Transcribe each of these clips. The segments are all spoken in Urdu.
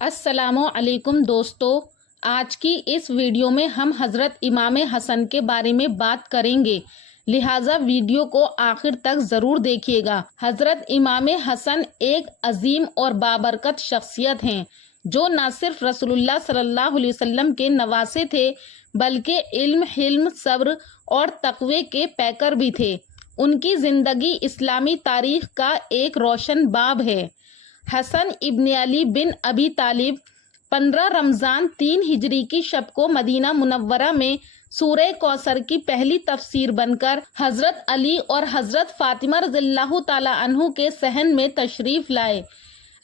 السلام علیکم دوستو، آج کی اس ویڈیو میں ہم حضرت امام حسن کے بارے میں بات کریں گے، لہٰذا ویڈیو کو آخر تک ضرور دیکھیے گا۔ حضرت امام حسن ایک عظیم اور بابرکت شخصیت ہیں جو نہ صرف رسول اللہ صلی اللہ علیہ وسلم کے نواسے تھے بلکہ علم، حلم، صبر اور تقوی کے پیکر بھی تھے۔ ان کی زندگی اسلامی تاریخ کا ایک روشن باب ہے۔ حسن ابن علی بن ابی طالب 15 رمضان 3 ہجری کی شب کو مدینہ منورہ میں سورہ کوثر کی پہلی تفسیر بن کر حضرت علی اور حضرت فاطمہ رضی اللہ تعالی عنہ کے صحن میں تشریف لائے۔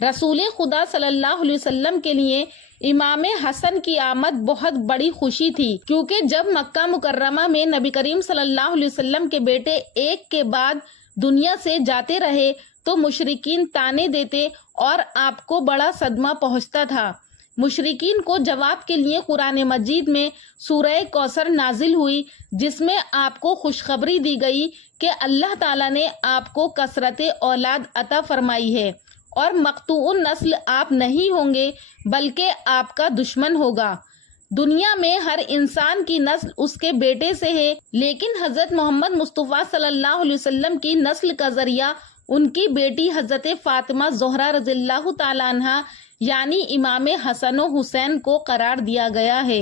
رسول خدا صلی اللہ علیہ وسلم کے لیے امام حسن کی آمد بہت بڑی خوشی تھی، کیونکہ جب مکہ مکرمہ میں نبی کریم صلی اللہ علیہ وسلم کے بیٹے ایک کے بعد دنیا سے جاتے رہے تو مشرکین طعنے دیتے اور آپ کو بڑا صدمہ پہنچتا تھا۔ مشرکین کو جواب کے لیے قرآن مجید میں سورہ کوثر نازل ہوئی، جس میں آپ کو خوشخبری دی گئی کہ اللہ تعالیٰ نے آپ کو کثرت اولاد عطا فرمائی ہے اور مقطوع نسل آپ نہیں ہوں گے بلکہ آپ کا دشمن ہوگا۔ دنیا میں ہر انسان کی نسل اس کے بیٹے سے ہے، لیکن حضرت محمد مصطفیٰ صلی اللہ علیہ وسلم کی نسل کا ذریعہ ان کی بیٹی حضرت فاطمہ زہرا رضی اللہ تعالیٰ عنہا یعنی امام حسن و حسین کو قرار دیا گیا ہے۔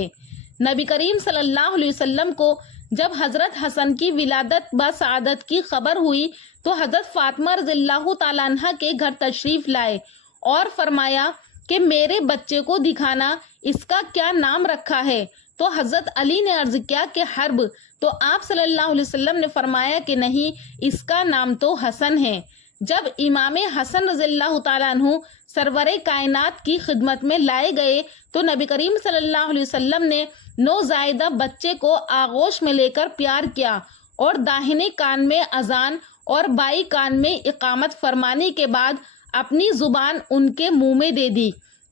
نبی کریم صلی اللہ علیہ وسلم کو جب حضرت حسن کی ولادت بسعادت کی خبر ہوئی تو حضرت فاطمہ رضی اللہ تعالیٰ عنہا کے گھر تشریف لائے اور فرمایا کہ میرے بچے کو دکھانا، اس کا کیا نام رکھا ہے؟ تو حضرت علی نے عرض کیا کہ حرب، تو آپ صلی اللہ علیہ وسلم نے فرمایا کہ نہیں، اس کا نام تو حسن ہے۔ جب امام حسن رضی اللہ تعالیٰ عنہ سرور کائنات کی خدمت میں لائے گئے تو نبی کریم صلی اللہ علیہ وسلم نے نوزائیدہ بچے کو آغوش میں لے کر پیار کیا اور داہنے کان میں اذان اور بائیں کان میں اقامت فرمانے کے بعد اپنی زبان ان کے منہ میں دے دی۔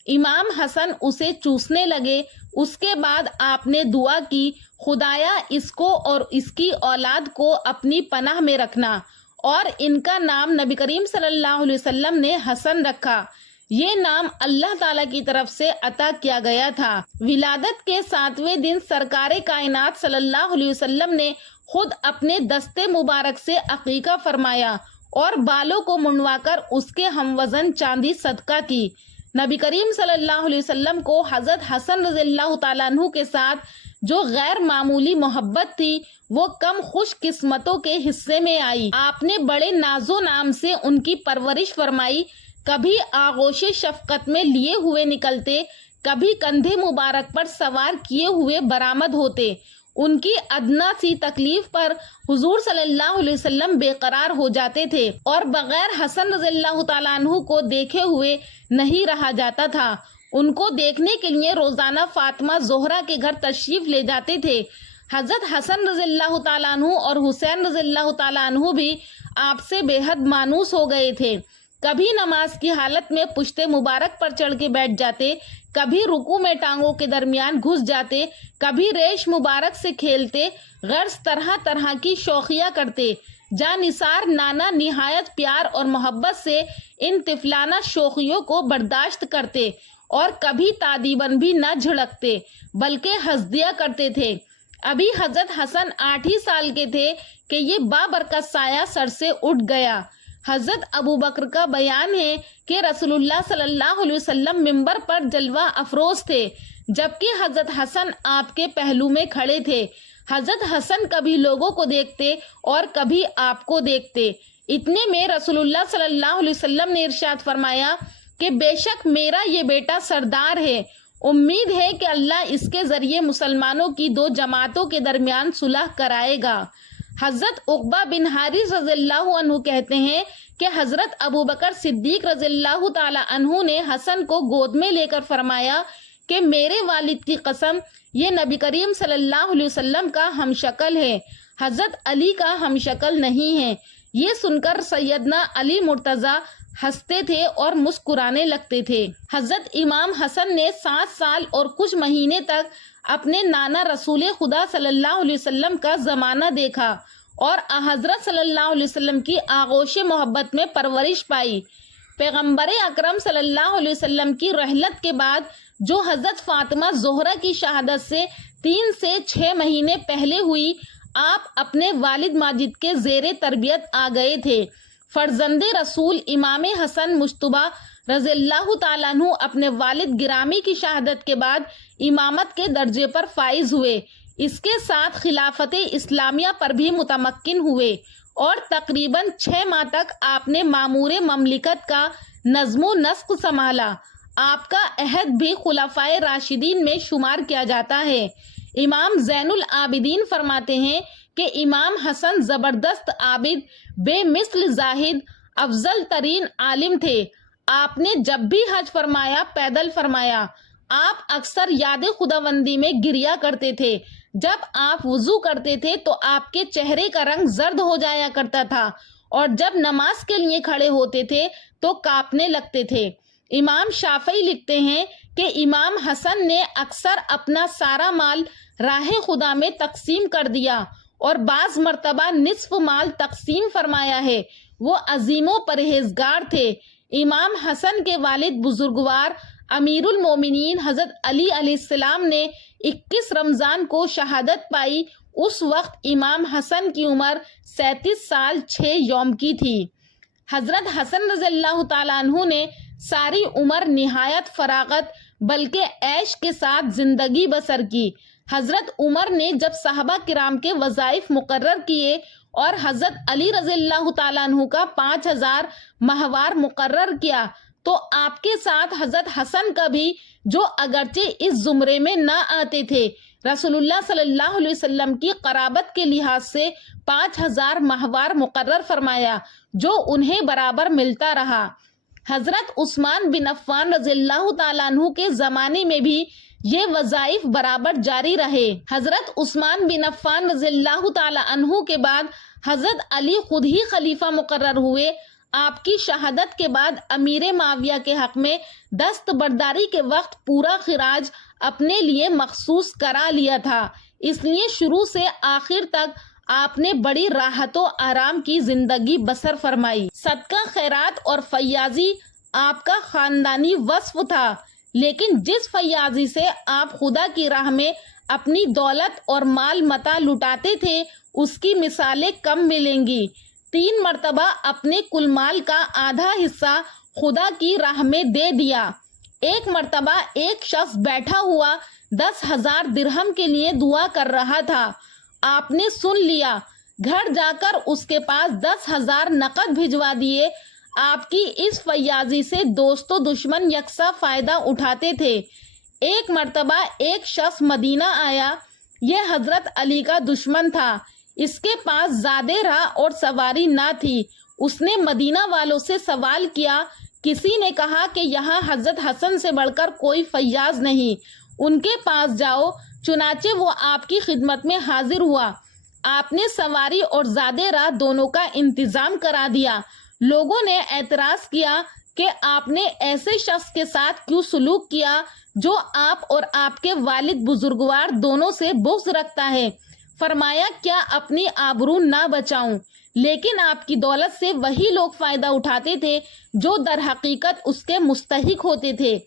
امام حسن اسے چوسنے لگے۔ اس کے بعد آپ نے دعا کی، خدایا اس کو اور اس کی اولاد کو اپنی پناہ میں رکھنا، اور ان کا نام نبی کریم صلی اللہ علیہ وسلم نے حسن رکھا۔ یہ نام اللہ تعالیٰ کی طرف سے عطا کیا گیا تھا۔ ولادت کے 7ویں دن سرکار کائنات صلی اللہ علیہ وسلم نے خود اپنے دستے مبارک سے عقیقہ فرمایا اور بالوں کو منڈوا کر اس کے ہم وزن چاندی صدقہ کی۔ نبی کریم صلی اللہ علیہ وسلم کو حضرت حسن رضی اللہ تعالیٰ عنہ کے ساتھ جو غیر معمولی محبت تھی وہ کم خوش قسمتوں کے حصے میں آئی۔ آپ نے بڑے ناز و نام سے ان کی پرورش فرمائی، کبھی آغوش شفقت میں لیے ہوئے نکلتے، کبھی کندھے مبارک پر سوار کیے ہوئے برآمد ہوتے۔ ان کی ادنا سی تکلیف پر حضور صلی اللہ علیہ وسلم بے قرار ہو جاتے تھے اور بغیر حسن رضی اللہ تعالیٰ عنہ کو دیکھے ہوئے نہیں رہا جاتا تھا۔ ان کو دیکھنے کے لیے روزانہ فاطمہ زہرا کے گھر تشریف لے جاتے تھے۔ حضرت حسن رضی اللہ تعالیٰ عنہ اور حسین رضی اللہ تعالیٰ عنہ بھی آپ سے بے حد مانوس ہو گئے تھے۔ کبھی نماز کی حالت میں پشت مبارک پر چڑھ کے بیٹھ جاتے، کبھی رکوع میں ٹانگوں کے درمیان گھس جاتے، کبھی ریش مبارک سے کھیلتے، غرض طرح طرح کی شوخیاں کرتے۔ جانثار نانا نہایت پیار اور محبت سے ان طفلانہ شوخیوں کو برداشت کرتے اور کبھی تادیباً بھی نہ جھڑکتے بلکہ ہنس دیا کرتے تھے۔ ابھی حضرت حسن 8 ہی سال کے تھے کہ یہ بابرکت سایہ سر سے اٹھ گیا۔ حضرت ابو بکر کا بیان ہے کہ رسول اللہ صلی اللہ علیہ وسلم منبر پر جلوہ افروز تھے، جبکہ حضرت حسن آپ کے پہلو میں کھڑے تھے۔ حضرت حسن کبھی لوگوں کو دیکھتے اور کبھی آپ کو دیکھتے۔ اتنے میں رسول اللہ صلی اللہ علیہ وسلم نے ارشاد فرمایا کہ بے شک میرا یہ بیٹا سردار ہے، امید ہے کہ اللہ اس کے ذریعے مسلمانوں کی 2 جماعتوں کے درمیان صلح کرائے گا۔ حضرت عقبہ بن حارث رضی اللہ عنہ کہتے ہیں کہ حضرت ابو بکر صدیق رضی اللہ تعالی عنہ نے حسن کو گود میں لے کر فرمایا کہ میرے والد کی قسم، یہ نبی کریم صلی اللہ علیہ وسلم کا ہم شکل ہے، حضرت علی کا ہم شکل نہیں ہے۔ یہ سن کر سیدنا علی مرتضیٰ ہنستے تھے اور مسکرانے لگتے تھے۔ حضرت امام حسن نے 7 سال اور کچھ مہینے تک اپنے نانا رسول خدا صلی اللہ علیہ وسلم کا زمانہ دیکھا اور حضرت صلی اللہ علیہ وسلم کی آغوش محبت میں پرورش پائی۔ پیغمبر اکرم صلی اللہ علیہ وسلم کی رحلت کے بعد جو حضرت فاطمہ زہرا کی شہادت سے 3 سے 6 مہینے پہلے ہوئی، آپ اپنے والد ماجد کے زیر تربیت آ گئے تھے۔ فرزند رسول امام حسن مجتبی رضی اللہ تعالیٰ عنہ اپنے والد گرامی کی شہادت کے بعد امامت کے درجے پر فائز ہوئے، اس کے ساتھ خلافت اسلامیہ پر بھی متمکن ہوئے اور تقریباً 6 ماہ تک آپ نے مامور مملکت کا نظم و نسق سنبھالا۔ آپ کا عہد بھی خلفائے راشدین میں شمار کیا جاتا ہے۔ امام زین العابدین فرماتے ہیں کہ امام حسن زبردست عابد، بے مثل زاہد، افضل ترین عالم تھے۔ آپ نے جب بھی حج فرمایا پیدل فرمایا۔ آپ اکثر یاد خداوندی میں گریا کرتے تھے۔ جب آپ وضو کرتے تھے تو آپ کے چہرے کا رنگ زرد ہو جایا کرتا تھا اور جب نماز کے لیے کھڑے ہوتے تھے تو کانپنے لگتے تھے۔ امام شافعی لکھتے ہیں کہ امام حسن نے اکثر اپنا سارا مال راہ خدا میں تقسیم کر دیا اور بعض مرتبہ نصف مال تقسیم فرمایا ہے۔ وہ عظیم و پرہیزگار تھے۔ امام حسن کے والد بزرگوار امیر المومنین حضرت علی علیہ السلام نے 21 رمضان کو شہادت پائی۔ اس وقت امام حسن کی عمر 37 سال 6 یوم کی تھی۔ حضرت حسن رضی اللہ تعالیٰ عنہ نے ساری عمر نہایت فراغت بلکہ عیش کے ساتھ زندگی بسر کی۔ حضرت عمر نے جب صحابہ کرام کے وظائف مقرر کیے اور حضرت علی رضی اللہ تعالیٰ عنہ کا 5000 ماہوار مقرر کیا تو آپ کے ساتھ حضرت حسن کا بھی، جو اگرچہ اس زمرے میں نہ آتے تھے، رسول اللہ صلی اللہ علیہ وسلم کی قرابت کے لحاظ سے 5000 ماہوار مقرر فرمایا، جو انہیں برابر ملتا رہا۔ حضرت عثمان بن عفان رضی اللہ تعالیٰ عنہ کے زمانے میں بھی یہ وظائف برابر جاری رہے۔ حضرت عثمان بن عفان رضی اللہ تعالیٰ عنہ کے بعد حضرت علی خود ہی خلیفہ مقرر ہوئے۔ آپ کی شہادت کے بعد امیر معاویہ کے حق میں دستبرداری کے وقت پورا خراج اپنے لیے مخصوص کرا لیا تھا، اس لیے شروع سے آخر تک آپ نے بڑی راحت و آرام کی زندگی بسر فرمائی۔ صدقہ خیرات اور فیاضی آپ کا خاندانی وصف تھا، لیکن جس فیاضی سے آپ خدا کی راہ میں اپنی دولت اور مال متاع لٹاتے تھے اس کی مثالیں کم ملیں گی۔ 3 مرتبہ اپنے کل مال کا آدھا حصہ خدا کی راہ میں دے دیا۔ ایک مرتبہ ایک شخص بیٹھا ہوا 10,000 درہم کے لیے دعا کر رہا تھا۔ آپ نے سن لیا، گھر جا کر اس کے پاس 10,000 نقد بھجوا دیے۔ آپ کی اس فیاضی سے دوست و دشمن یکساں فائدہ اٹھاتے تھے۔ ایک مرتبہ ایک شخص مدینہ آیا، یہ حضرت علی کا دشمن تھا، اس کے پاس زادے راہ اور سواری نہ تھی۔ اس نے مدینہ والوں سے سوال کیا، کسی نے کہا کہ یہاں حضرت حسن سے بڑھ کر کوئی فیاض نہیں، ان کے پاس جاؤ۔ چنانچہ وہ آپ کی خدمت میں حاضر ہوا۔ آپ نے سواری اور زادے راہ دونوں کا انتظام کرا دیا۔ لوگوں نے اعتراض کیا کہ آپ نے ایسے شخص کے ساتھ کیوں سلوک کیا جو آپ اور آپ کے والد بزرگوار دونوں سے بغض رکھتا ہے؟ فرمایا، کیا اپنی آبرو نہ بچاؤں؟ لیکن آپ کی دولت سے وہی لوگ فائدہ اٹھاتے تھے جو در حقیقت اس کے مستحق ہوتے تھے۔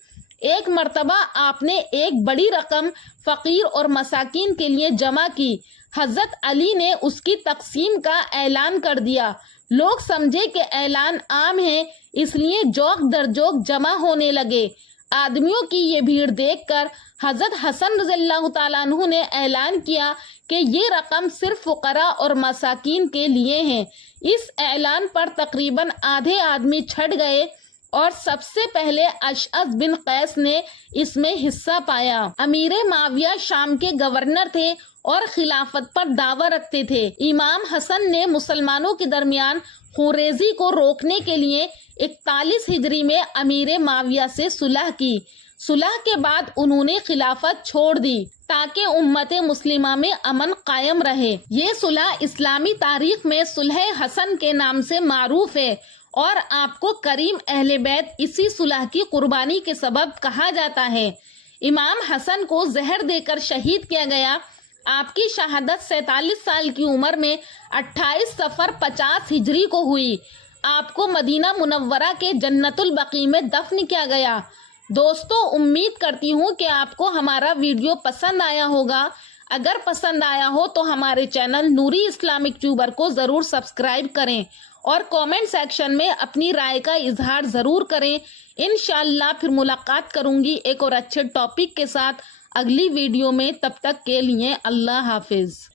ایک مرتبہ آپ نے ایک بڑی رقم فقیر اور مساکین کے لیے جمع کی۔ حضرت علی نے اس کی تقسیم کا اعلان کر دیا۔ لوگ سمجھے کہ اعلان عام ہے، اس لیے جوق در جوق جمع ہونے لگے۔ آدمیوں کی یہ بھیڑ دیکھ کر حضرت حسن رضی اللہ تعالیٰ عنہ نے اعلان کیا کہ یہ رقم صرف فقراء اور مساکین کے لیے ہے۔ اس اعلان پر تقریباً آدھے آدمی چھٹ گئے اور سب سے پہلے اشعث بن قیس نے اس میں حصہ پایا۔ امیر معاویہ شام کے گورنر تھے اور خلافت پر دعویٰ رکھتے تھے۔ امام حسن نے مسلمانوں کے درمیان خونریزی کو روکنے کے لیے 41 ہجری میں امیر معاویہ سے صلح کی۔ صلح کے بعد انہوں نے خلافت چھوڑ دی تاکہ امت مسلمہ میں امن قائم رہے۔ یہ صلح اسلامی تاریخ میں صلح حسن کے نام سے معروف ہے اور آپ کو کریم اہل بیت اسی صلح کی قربانی کے سبب کہا جاتا ہے۔ امام حسن کو زہر دے کر شہید کیا گیا۔ آپ کی شہادت 47 سال کی عمر میں 28 صفر 50 ہجری کو ہوئی۔ آپ کو مدینہ منورہ کے جنت البقیع میں دفن کیا گیا۔ دوستو، امید کرتی ہوں کہ آپ کو ہمارا ویڈیو پسند آیا ہوگا۔ اگر پسند آیا ہو تو ہمارے چینل نوری اسلامک ٹیوبر کو ضرور سبسکرائب کریں اور کامنٹ سیکشن میں اپنی رائے کا اظہار ضرور کریں۔ انشاءاللہ پھر ملاقات کروں گی ایک اور اچھے ٹاپک کے ساتھ اگلی ویڈیو میں۔ تب تک کے لیے اللہ حافظ۔